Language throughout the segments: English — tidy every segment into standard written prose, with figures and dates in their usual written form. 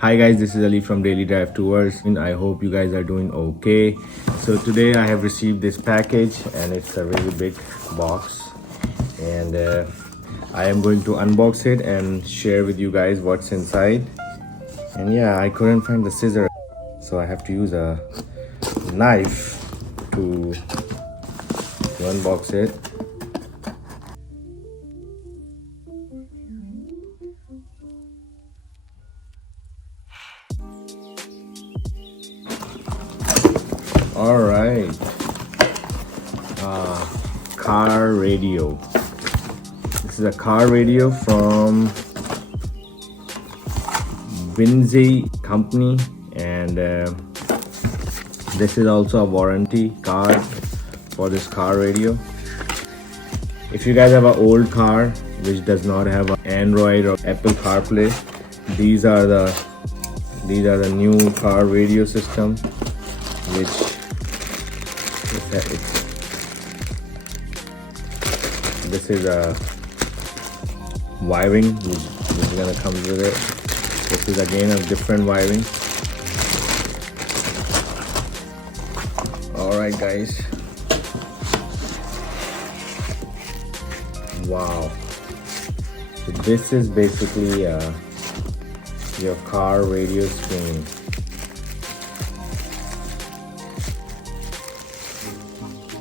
Hi guys, this is Ali from Daily Drive Tours and I hope you guys are doing okay. So today I have received this package and it's a really big box, and I am going to unbox it and share with you guys what's inside. And yeah, I couldn't find the scissor, so I have to use a knife to unbox it. All right, car radio. This is a car radio from Binize company, and this is also a warranty card for this car radio. If you guys have an old car which does not have an Android or Apple CarPlay, these are the new car radio system, which this is a wiring which is gonna come with it. This is again a different wiring. All right, guys. Wow. So this is basically your car radio screen.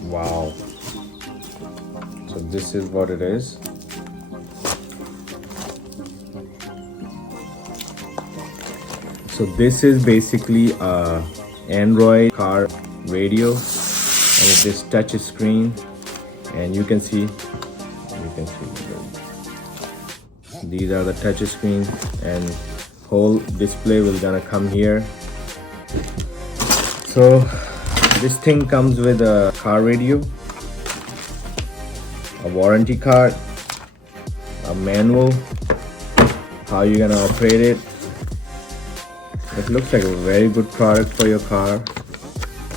Wow. So this is what it is. So this is basically a Android car radio, and it is touch screen, and you can see these are the touch screen, and whole display will gonna come here. So this thing comes with a car radio, a warranty card, a manual, how you're gonna operate it. It looks like a very good product for your car.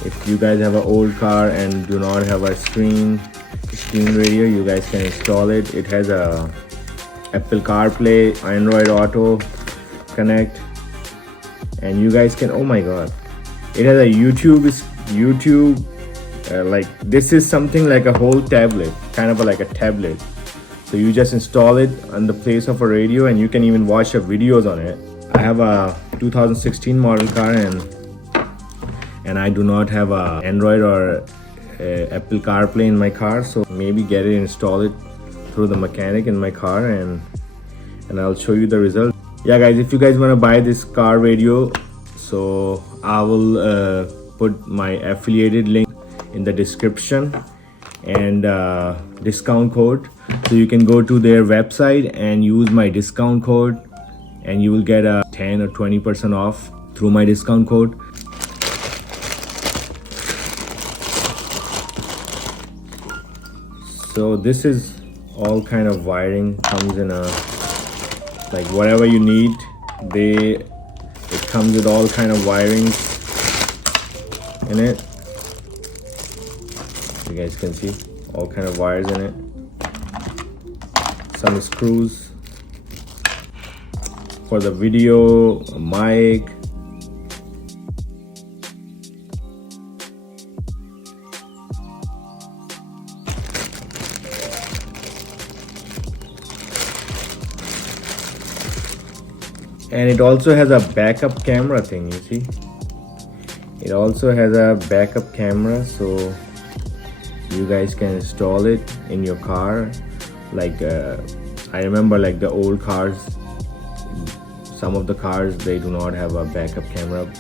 If you guys have an old car and do not have a screen radio, you guys can install it. It has a Apple CarPlay, Android Auto Connect, and you guys can, oh my god, it has a YouTube, like this is something like a whole tablet, kind of like a tablet. So you just install it on the place of a radio, and you can even watch your videos on it. I have a 2016 model car, and I do not have a Android or Apple CarPlay in my car, so maybe get it, install it through the mechanic in my car, and I'll show you the result. Yeah guys, if you guys want to buy this car radio, so I will put my affiliated link in the description, and discount code, so you can go to their website and use my discount code, and you will get a 10 or 20% off through my discount code. So this is all kind of wiring, comes in a, like whatever you need, it comes with all kind of wirings in it. You guys can see all kind of wires in it, some screws for the video, a mic, and it also has a backup camera thing. You see, it also has a backup camera, so you guys can install it in your car. Like I remember, like the old cars, some of the cars, they do not have a backup camera.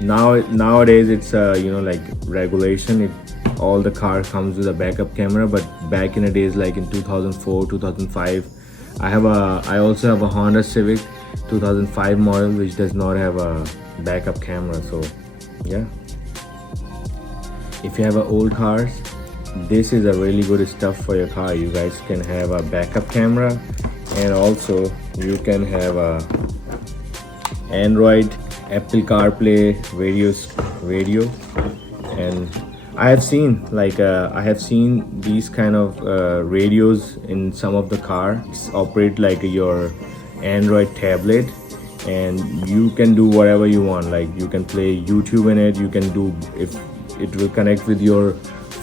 Nowadays it's like regulation, all the car comes with a backup camera, but back in the days, like in 2004 2005, I also have a Honda Civic 2005 model which does not have a backup camera. So yeah, if you have old cars, this is a really good stuff for your car. You guys can have a backup camera, and also you can have a Android, Apple CarPlay radio, and I have seen these kind of radios in some of the cars operate like your Android tablet, and you can do whatever you want. Like you can play YouTube in it. You can do, if it will connect with your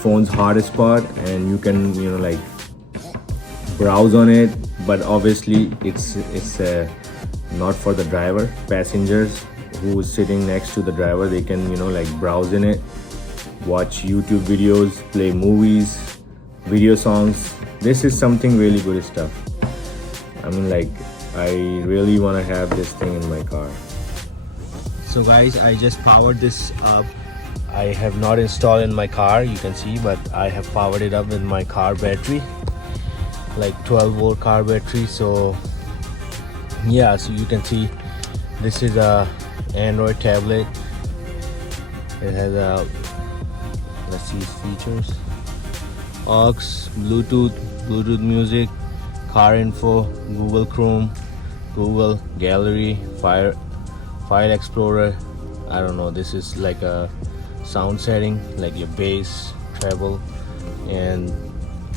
phone's hotspot, and you can, you know, like browse on it. But obviously it's not for the driver. Passengers who is sitting next to the driver, they can, you know, like browse in it, watch YouTube videos, play movies, video songs. This is something really good stuff. I mean, like, I really want to have this thing in my car. So guys, I just powered this up. I have not installed in my car, you can see, but I have powered it up with my car battery, like 12-volt car battery. So yeah, so you can see this is a Android tablet. It has a, let's see its features: aux, Bluetooth music, car info, Google Chrome, Google Gallery, File Explorer. I don't know, this is like a sound setting, like your bass, treble, and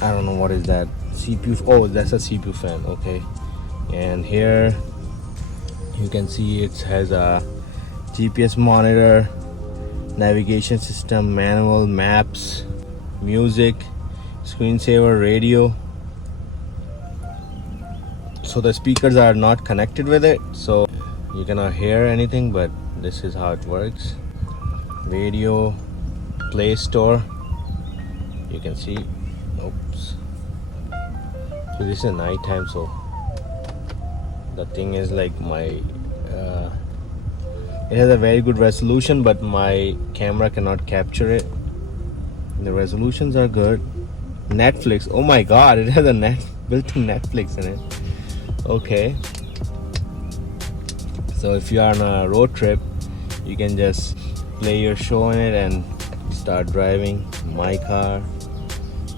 I don't know what is that. CPU, oh, that's a CPU fan, okay. And here you can see it has a GPS monitor, navigation system, manual, maps, music, screensaver, radio. So the speakers are not connected with it, so you cannot hear anything, but this is how it works. Radio, Play Store, you can see. Oops. So this is nighttime, so the thing is like my it has a very good resolution, but my camera cannot capture it. The resolutions are good. Netflix, oh my god, it has a built-in Netflix in it. Okay, so if you are on a road trip, you can just play your show in it and start driving. My car,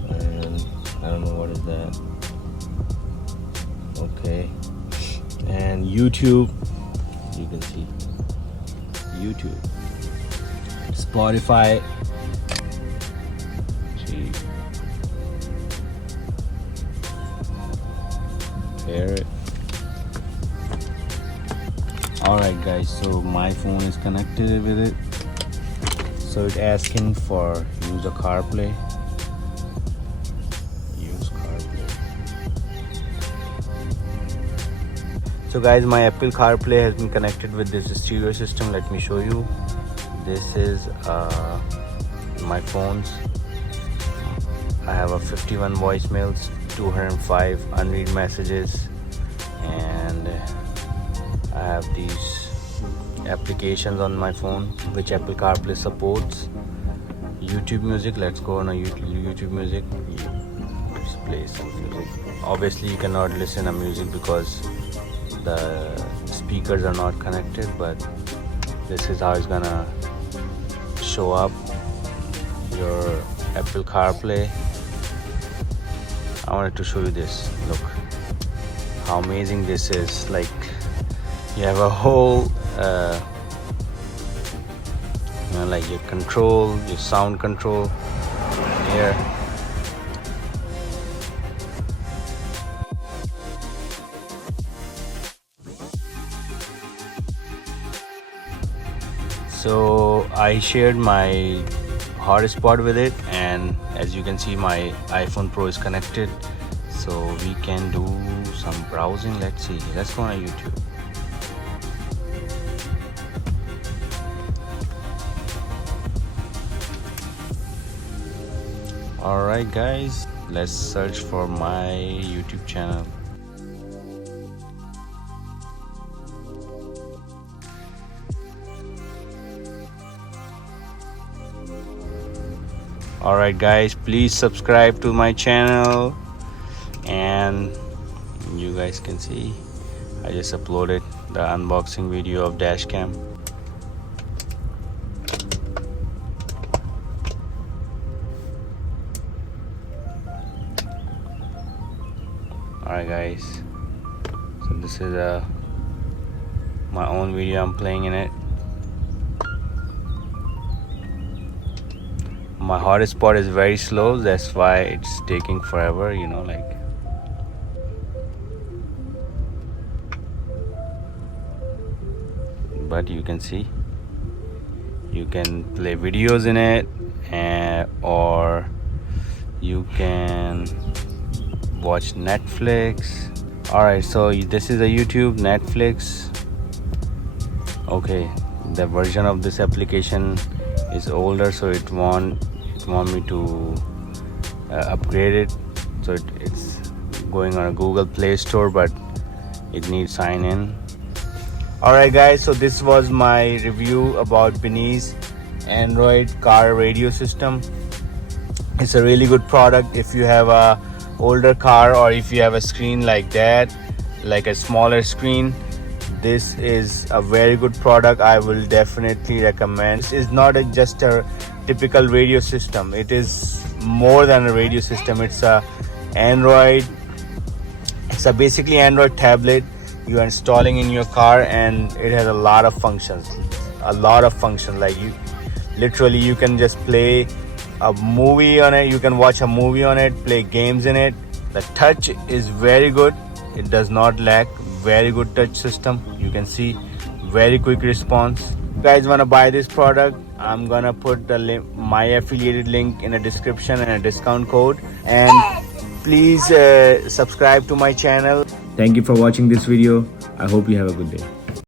and I don't know what is that. Okay, and YouTube, you can see YouTube, Spotify. Gee. Hear it. Alright guys, so my phone is connected with it, so it's asking for use a CarPlay. Use CarPlay. So guys, my Apple CarPlay has been connected with this stereo system. Let me show you. This is my phones. I have a 51 voicemails, 205 unread messages, and I have these applications on my phone which Apple CarPlay supports. YouTube Music, let's go on a YouTube Music. Let's play some music. Obviously you cannot listen to music because the speakers are not connected, but this is how it's gonna show up your Apple CarPlay. I wanted to show you this. Look how amazing this is. Like, you have a whole you know, like your control, your sound control here. So I shared my hotspot with it, and as you can see, my iPhone Pro is connected, so we can do some browsing. Let's see, let's go on YouTube. Alright guys, let's search for my YouTube channel. Alright guys, please subscribe to my channel, and you guys can see I just uploaded the unboxing video of dashcam. Alright guys, so this is my own video I'm playing in it. My hotspot is very slow, that's why it's taking forever, you know, like. but you can see you can play videos in it, or you can watch Netflix. Alright, so this is a YouTube, Netflix. Okay, the version of this application is older, so it want me to upgrade it. So it's going on a Google Play Store, but it needs sign in. Alright guys, so this was my review about Binize Android car radio system. It's a really good product if you have a older car, or if you have a screen like that, like a smaller screen. This is a very good product. I will definitely recommend. This is not just a typical radio system. It is more than a radio system. It's a Android. It's a basically Android tablet you are installing in your car, and it has a lot of functions. Like you can just play a movie on it. You can watch a movie on it, play games in it. The touch is very good. It does not lack. Very good touch system. You can see very quick response. If you guys want to buy this product, I'm gonna put the link, my affiliated link, in a description and a discount code. And please subscribe to my channel. Thank you for watching this video. I hope you have a good day.